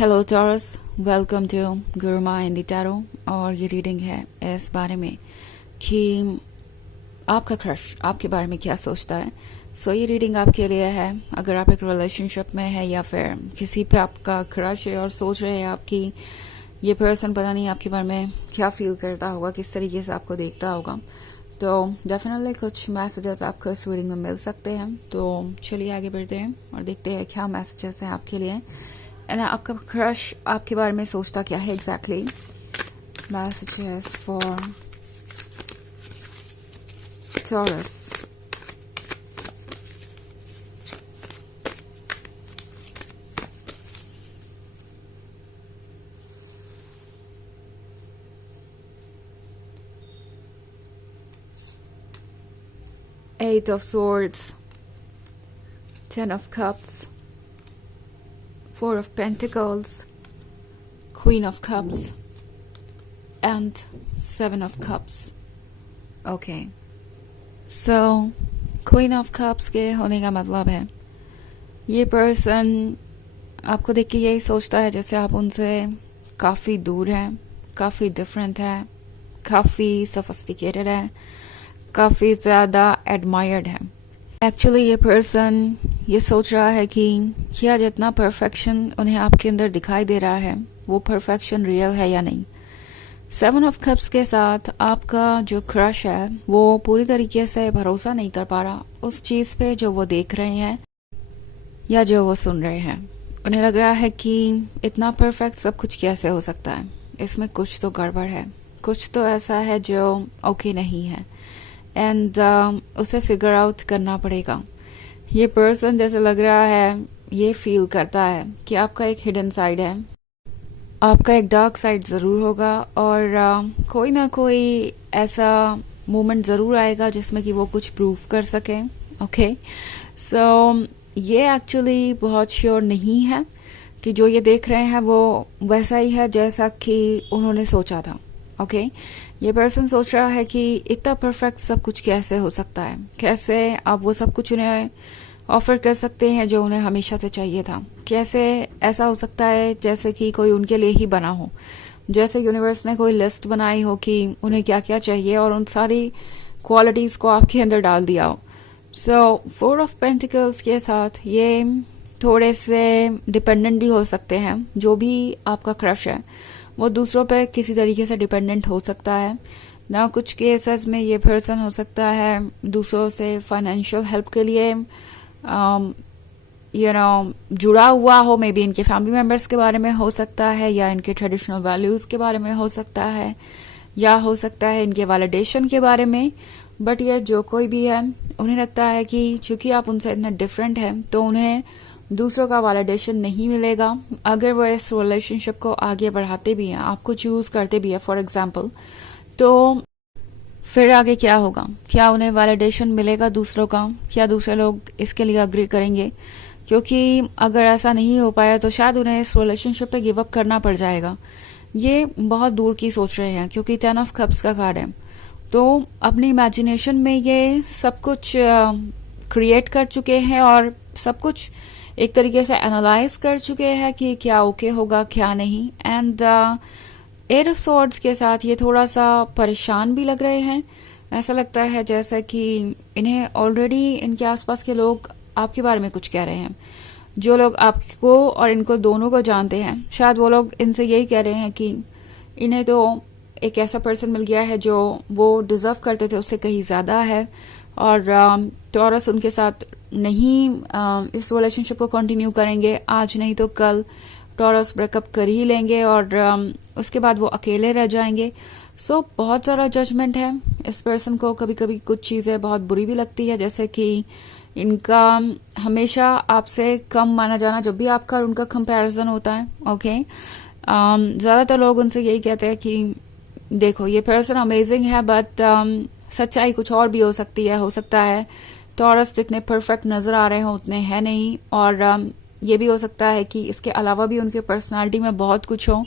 Hello Taurus, welcome to Guruma in the tarot. और ये reading है इस बारे में कि आपका क्रश आपके बारे में क्या सोचता है। ये रीडिंग आपके लिए है अगर आप एक रिलेशनशिप में है या फिर किसी पे आपका क्रश है और सोच रहे हैं आपकी ये पर्सन पता नहीं आपके बारे में क्या फील करता होगा, किस तरीके से आपको देखता होगा। तो डेफिनेटली कुछ मैसेजेस आपको इस रीडिंग में मिल सकते हैं। तो चलिए आगे बढ़ते हैं और देखते हैं क्या मैसेजेस हैं आपके लिए एंड आपका क्रश आपके बारे में सोचता क्या है exactly. Messages for taurus. Eight of Swords, Ten of Cups, Four of Pentacles, Queen of Cups, and Seven of Cups. Okay. So, Queen of Cups के होने का मतलब है ये पर्सन आपको देख के यही सोचता है जैसे आप उनसे काफ़ी दूर हैं, काफ़ी डिफरेंट है, काफ़ी सोफिस्टिकेटेड है, काफ़ी ज़्यादा एडमायर्ड है। एक्चुअली ये पर्सन ये सोच रहा है कि क्या जितना परफेक्शन उन्हें आपके अंदर दिखाई दे रहा है वो परफेक्शन रियल है या नहीं। सेवन ऑफ कप्स के साथ आपका जो क्रश है वो पूरी तरीके से भरोसा नहीं कर पा रहा उस चीज़ पे जो वो देख रहे हैं या जो वो सुन रहे हैं। उन्हें लग रहा है कि इतना परफेक्ट सब कुछ कैसे हो सकता है, इसमें कुछ तो गड़बड़ है, कुछ तो ऐसा है जो ओके नहीं है एंड उसे फिगर आउट करना पड़ेगा। ये पर्सन जैसे लग रहा है ये फील करता है कि आपका एक हिडन साइड है, आपका एक डार्क साइड ज़रूर होगा और कोई ना कोई ऐसा मोमेंट ज़रूर आएगा जिसमें कि वो कुछ प्रूव कर सके। ओके, सो ये एक्चुअली बहुत श्योर नहीं है कि जो ये देख रहे हैं वो वैसा ही है जैसा कि उन्होंने सोचा था। ओके, ये पर्सन सोच रहा है कि इतना परफेक्ट सब कुछ कैसे हो सकता है, कैसे आप वो सब कुछ उन्हें ऑफर कर सकते हैं जो उन्हें हमेशा से चाहिए था, कैसे ऐसा हो सकता है जैसे कि कोई उनके लिए ही बना हो, जैसे यूनिवर्स ने कोई लिस्ट बनाई हो कि उन्हें क्या क्या चाहिए और उन सारी क्वालिटीज़ को आपके अंदर डाल दिया हो। सो फोर ऑफ पेंटिकल्स के साथ ये थोड़े से डिपेंडेंट भी हो सकते हैं। जो भी आपका क्रश है वो दूसरों पे किसी तरीके से डिपेंडेंट हो सकता है ना। कुछ केसेस में ये पर्सन हो सकता है दूसरों से फाइनेंशियल हेल्प के लिए जुड़ा हुआ हो, मे बी इनके फैमिली मेम्बर्स के बारे में हो सकता है या इनके ट्रेडिशनल वैल्यूज़ के बारे में हो सकता है या हो सकता है इनके वैलिडेशन के बारे में। बट ये जो कोई भी है उन्हें लगता है कि चूंकि आप उनसे इतना डिफरेंट है तो उन्हें दूसरों का वैलिडेशन नहीं मिलेगा अगर वो इस रिलेशनशिप को आगे बढ़ाते भी हैं, आपको चूज करते भी हैं फॉर एग्जांपल। तो फिर आगे क्या होगा, क्या उन्हें वैलिडेशन मिलेगा दूसरों का, क्या दूसरे लोग इसके लिए अग्री करेंगे? क्योंकि अगर ऐसा नहीं हो पाया तो शायद उन्हें इस रिलेशनशिप पे गिव अप करना पड़ जाएगा। ये बहुत दूर की सोच रहे हैं क्योंकि 10 ऑफ कप्स का कार्ड है। तो अपनी इमेजिनेशन में ये सब कुछ क्रिएट कर चुके हैं और सब कुछ एक तरीके से एनालाइज कर चुके हैं कि क्या ओके होगा क्या नहीं। एंड एट ऑफ सॉर्ड्स के साथ ये थोड़ा सा परेशान भी लग रहे हैं। ऐसा लगता है जैसे कि इन्हें ऑलरेडी इनके आसपास के लोग आपके बारे में कुछ कह रहे हैं। जो लोग आपको और इनको दोनों को जानते हैं शायद वो लोग इनसे यही कह रहे हैं कि इन्हें तो एक ऐसा पर्सन मिल गया है जो वो डिजर्व करते थे उससे कहीं ज़्यादा है और टॉरस उनके साथ नहीं इस रिलेशनशिप को कंटिन्यू करेंगे। आज नहीं तो कल टॉरस ब्रेकअप कर ही लेंगे और उसके बाद वो अकेले रह जाएंगे। सो बहुत सारा जजमेंट है इस पर्सन को। कभी कभी कुछ चीज़ें बहुत बुरी भी लगती है जैसे कि इनका हमेशा आपसे कम माना जाना जब भी आपका और उनका कंपैरिजन होता है। ओके, ज़्यादातर लोग उनसे यही कहते हैं कि देखो ये पर्सन अमेजिंग है बट सच्चाई कुछ और भी हो सकती है। हो सकता है टॉरस जितने परफेक्ट नजर आ रहे हो उतने हैं नहीं और ये भी हो सकता है कि इसके अलावा भी उनके पर्सनालिटी में बहुत कुछ हो।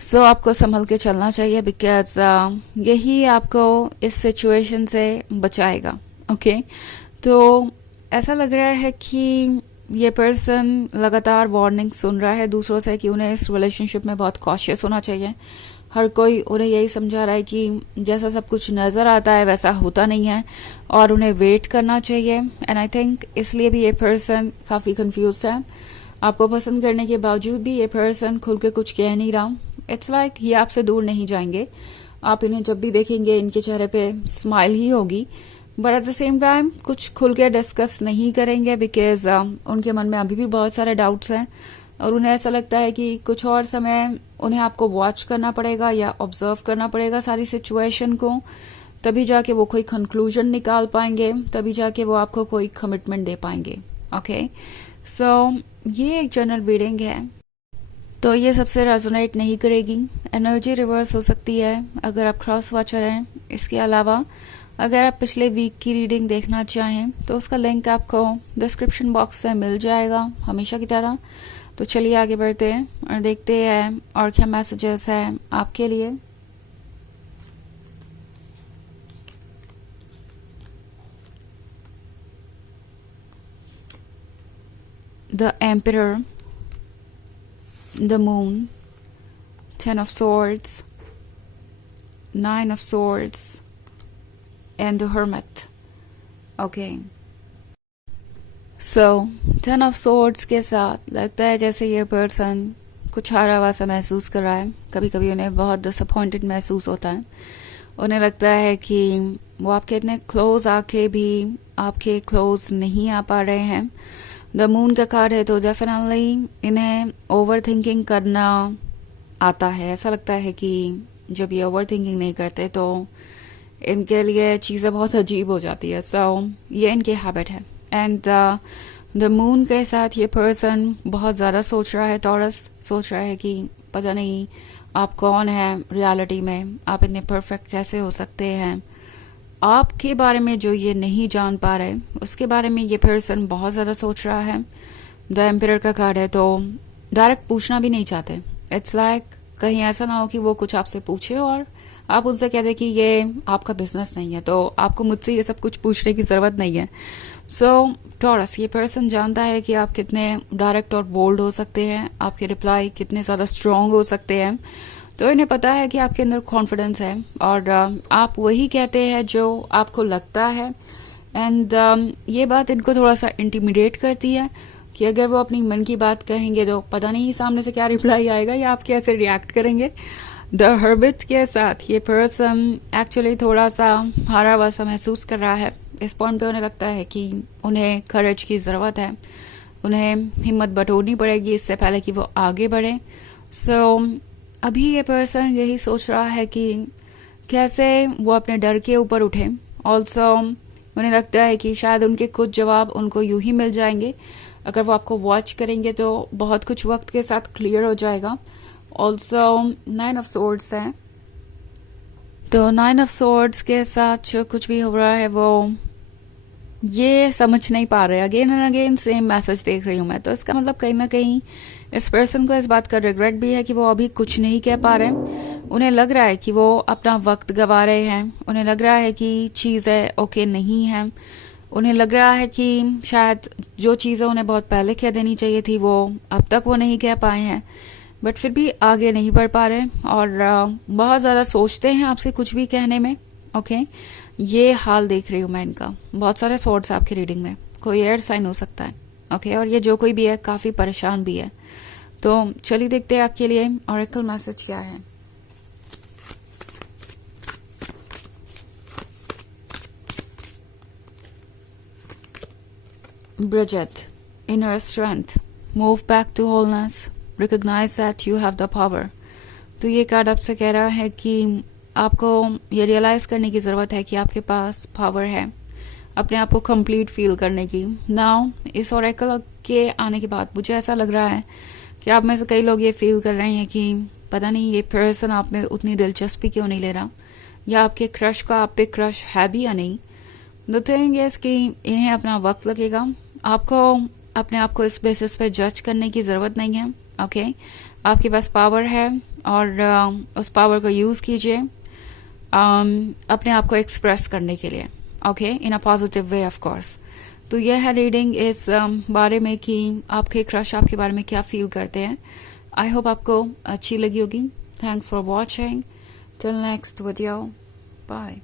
सो आपको संभल के चलना चाहिए बिकॉज यही आपको इस सिचुएशन से बचाएगा। ओके, तो ऐसा लग रहा है कि ये पर्सन लगातार वार्निंग सुन रहा है दूसरों से कि उन्हें इस रिलेशनशिप में बहुत कॉशियस होना चाहिए। हर कोई उन्हें यही समझा रहा है कि जैसा सब कुछ नज़र आता है वैसा होता नहीं है और उन्हें वेट करना चाहिए। एंड आई थिंक इसलिए भी ये पर्सन काफ़ी कंफ्यूज है। आपको पसंद करने के बावजूद भी ये पर्सन खुल के कुछ कह नहीं रहा। इट्स लाइक ये आपसे दूर नहीं जाएंगे, आप इन्हें जब भी देखेंगे इनके चेहरे पे स्माइल ही होगी, but at the same time कुछ खुल के डिस्कस नहीं करेंगे बिकॉज उनके मन में अभी भी बहुत सारे डाउट्स हैं और उन्हें ऐसा लगता है कि कुछ और समय उन्हें आपको वॉच करना पड़ेगा या ऑब्जर्व करना पड़ेगा सारी सिचुएशन को, तभी जाके वो कोई कंक्लूजन निकाल पाएंगे, तभी जाके वो आपको कोई कमिटमेंट दे पाएंगे। ओके, सो ये एक जनरल रीडिंग है, तो ये सबसे रेजोनेट नहीं करेगी। एनर्जी रिवर्स हो सकती है अगर आप क्रॉस वॉचर हैं। इसके अलावा अगर आप पिछले वीक की रीडिंग देखना चाहें तो उसका लिंक आपको डिस्क्रिप्शन बॉक्स में मिल जाएगा हमेशा की तरह। तो चलिए आगे बढ़ते हैं और देखते हैं और क्या मैसेजेस हैं आपके लिए। The emperor, the moon, 10 of swords, 9 of swords and the hermit. Okay. So 10 of swords के साथ लगता है जैसे ये पर्सन कुछ हारा हुआ सा महसूस कर रहा है। कभी कभी उन्हें बहुत डिसअपॉइंटेड महसूस होता है। उन्हें लगता है कि वो आपके इतने क्लोज आके भी आपके क्लोज नहीं आ पा रहे हैं। द मून का कार्ड है तो डेफिनेटली इन्हें ओवर थिंकिंग करना आता है। ऐसा लगता है कि जब ये ओवर थिंकिंग नहीं करते तो इनके लिए चीज़ें बहुत अजीब हो जाती है। सो ये इनकी हैबिट है। एंड द मून के साथ ये पर्सन बहुत ज़्यादा सोच रहा है। टॉरस सोच रहा है कि पता नहीं आप कौन है रियलिटी में, आप इतने परफेक्ट कैसे हो सकते हैं। आपके बारे में जो ये नहीं जान पा रहे उसके बारे में ये पर्सन बहुत ज़्यादा सोच रहा है। द एम्परर का कार्ड है तो डायरेक्ट पूछना भी नहीं चाहते। इट्स लाइक कहीं ऐसा ना हो कि वो कुछ आपसे पूछे और आप उनसे कह दें कि ये आपका बिजनेस नहीं है, तो आपको मुझसे ये सब कुछ पूछने की ज़रूरत नहीं है। सो टॉरस, ये पर्सन जानता है कि आप कितने डायरेक्ट और बोल्ड हो सकते हैं, आपके रिप्लाई कितने ज़्यादा स्ट्रांग हो सकते हैं। तो इन्हें पता है कि आपके अंदर कॉन्फिडेंस है और आप वही कहते हैं जो आपको लगता है। एंड ये बात इनको थोड़ा सा इंटिमिडेट करती है कि अगर वो अपनी मन की बात कहेंगे तो पता नहीं सामने से क्या रिप्लाई आएगा या आप कैसे रिएक्ट करेंगे। द हर्बिट के साथ ये पर्सन एक्चुअली थोड़ा सा हारा हुआ सा महसूस कर रहा है। इस पॉइंट पे उन्हें लगता है कि उन्हें करेज की ज़रूरत है, उन्हें हिम्मत बटोरनी पड़ेगी इससे पहले कि वो आगे बढ़े। सो अभी ये पर्सन यही सोच रहा है कि कैसे वो अपने डर के ऊपर उठे। ऑल्सो उन्हें लगता है कि शायद उनके कुछ जवाब उनको यूं ही मिल जाएंगे। अगर वो आपको वॉच करेंगे तो बहुत कुछ वक्त के साथ क्लियर हो जाएगा। ऑल्सो 9 of swords है, तो 9 of swords के साथ जो कुछ भी हो रहा है वो ये समझ नहीं पा रहे। Again and again same message देख रही हूँ मैं, तो इसका मतलब कहीं ना कहीं इस पर्सन को इस बात का रिग्रेट भी है कि वो अभी कुछ नहीं कह पा रहे। उन्हें लग रहा है कि वो अपना वक्त गंवा रहे हैं, उन्हें लग रहा है कि चीज़ें ओके नहीं हैं, उन्हें लग रहा है कि शायद जो चीज़ें उन्हें बहुत पहले कह देनी चाहिए थी वो अब तक वो नहीं कह पाए हैं, बट फिर भी आगे नहीं बढ़ पा रहे और बहुत ज़्यादा सोचते हैं आपसे कुछ भी कहने में। ओके, ये हाल देख रही हूँ मैं इनका। बहुत सारे सॉर्ट्स आपकी रीडिंग में, कोई एयर साइन हो सकता है। ओके, और ये जो कोई भी है काफ़ी परेशान भी है। तो चलिए देखते हैं आपके लिए ऑरेकल मैसेज क्या है। Bridget, inner strength, move back to wholeness, recognize that you have the power। तो ये कार्ड आपसे कह रहा है कि आपको ये रियलाइज करने की ज़रूरत है कि आपके पास पावर है अपने आप को कंप्लीट फील करने की। नाउ इस ऑरेकल के आने के बाद मुझे ऐसा लग रहा है कि आप में से कई लोग ये फील कर रहे हैं कि पता नहीं ये पर्सन आप में उतनी दिलचस्पी क्यों नहीं ले रहा, या आपके क्रश का आप पे क्रश है भी या नहीं। द थिंग इज कि इन्हें अपना वक्त लगेगा। आपको अपने आप को इस बेसिस पे जज करने की ज़रूरत नहीं है। ओके, आपके पास पावर है और उस पावर को यूज़ कीजिए अपने आप को एक्सप्रेस करने के लिए। Okay, in a positive way of course. तो यह है रीडिंग इस बारे में कि आपके क्रश आपके बारे में क्या फील करते हैं। आई होप आपको अच्छी लगी होगी। Thanks for watching. Till next video, bye.